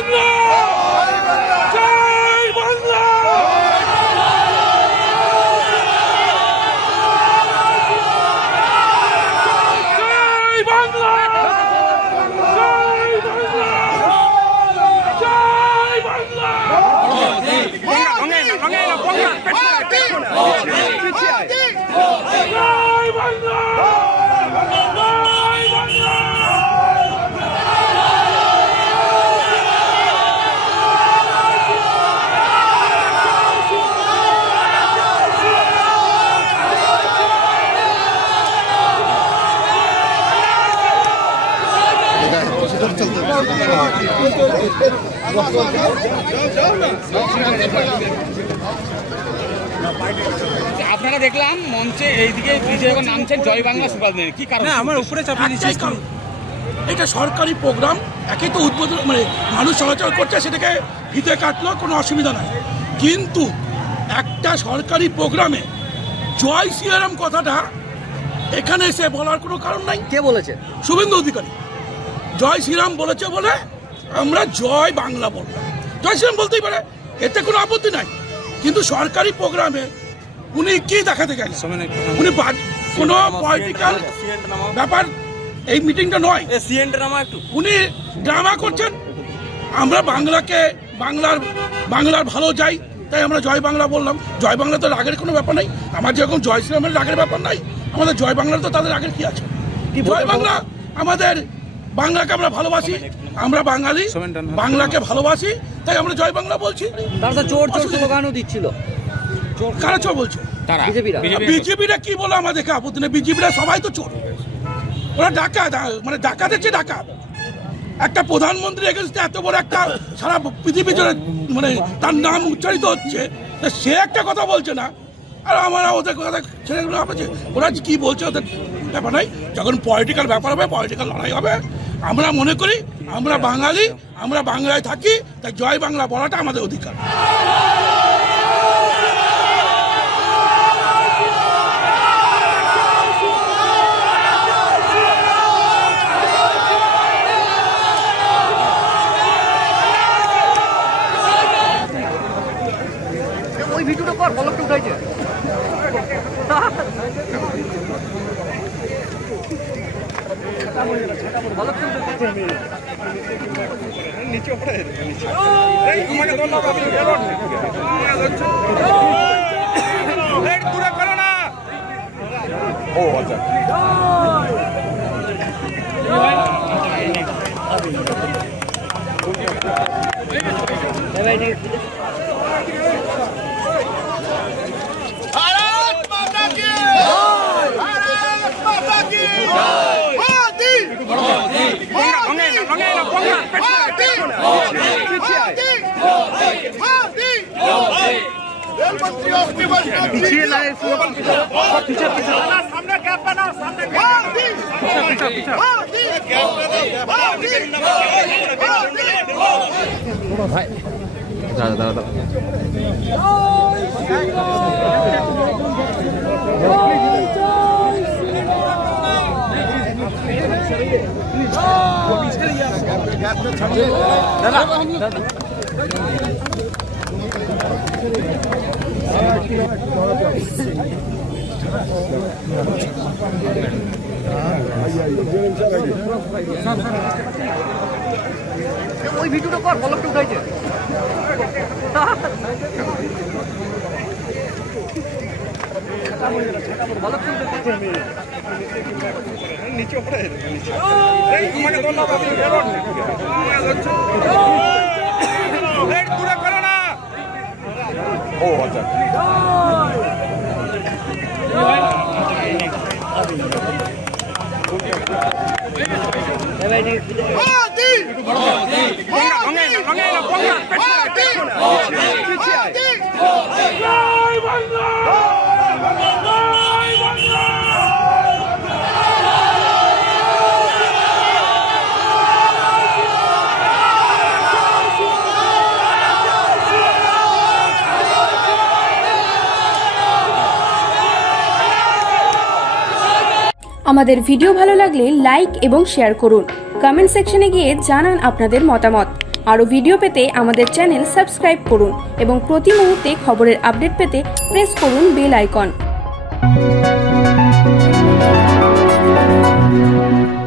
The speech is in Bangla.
বাংলা জয় বাংলা জয় বাংলা জয় বাংলা জয় বাংলা জয় বাংলা আপনারা দেখলাম মঞ্চে এইদিকে বিজয় নামছেন জয় বাংলা সুপার কি কারণ আমার উপরে চাপিয়ে দিচ্ছে এটা সরকারি প্রোগ্রাম একই তো উদ্বোধন মানে মানুষ চলাচল করছে সেটাকে ফিতে কাটলো কোনো অসুবিধা নাই কিন্তু একটা সরকারি প্রোগ্রামে জয় শ্রীরাম কথাটা এখানে এসে বলার কোনো কারণ নাই। কে বলেছে? শুভেন্দু অধিকারী জয় শ্রীরাম বলেছে বলে আমরা জয় বাংলা বললাম। জয় শ্রীরাম বলতেই পারে, এতে কোনো আপত্তি নাই, কিন্তু সরকারি প্রোগ্রামে উনি কি দেখাতে গেলেন? উনি কোনো পলিটিক্যাল ব্যাপার এই মিটিংটা নয়, উনি ড্রামা করছেন। আমরা বাংলাকে বাংলার ভালো যাই তাই আমরা জয় বাংলা বললাম। জয় বাংলা তো রাগের কোনো ব্যাপার নাই, আমার যেরকম জয় শ্রীরামের রাগের ব্যাপার নাই, আমাদের জয় বাংলার তো তাদের রাগের কি আছে? জয় বাংলা আমাদের বাংলাকে আমরা ভালোবাসি, আমরা বাঙালি বাংলাকে ভালোবাসি তাই আমরা জয় বাংলা বলছি। তারা চোর চোর স্লোগানও দিচ্ছিল। কারা চোর বলছে? বিজেপিরা কি বলো আমাদেরকে আপত্তি নেই, বিজেপিরা সবাই তো চোর, ওরা ডাকাত, মানে ডাকাত হচ্ছে ডাকাত। একটা প্রধানমন্ত্রী এগেন্স্টে এত বড় একটা সারা পৃথিবী জুড়ে মানে তার নাম উচ্চারিত হচ্ছে, সে একটা কথা বলছে না আর আমরা ওদের কথা ছেড়ে ভাবছে ওরা কি বলছে ওদের ব্যাপার নাই। যখন পলিটিক্যাল ব্যাপার হবে, পলিটিক্যাল লড়াই হবে, আমরা মনে করি আমরা বাঙালি, আমরা বাংলায় থাকি, তাই জয় বাংলা বলাটা আমাদের অধিকার। ওই ভিডিওটা কর, বলকটা উঠাইছে। ও আচ্ছা পিছিয়ে লাগে ভাই দাদা দাদা ওই ভিডিওটা কর, বলকটা উঠাইছে। নিচে উপরে ও আচ্ছা আমাদের ভিডিও ভালো লাগলে লাইক এবং শেয়ার করুন। কমেন্ট সেকশনে গিয়ে জানান আপনাদের মতামত। আরও ভিডিও পেতে আমাদের চ্যানেল সাবস্ক্রাইব করুন এবং প্রতি মুহূর্তে খবরের আপডেট পেতে প্রেস করুন বেল আইকন।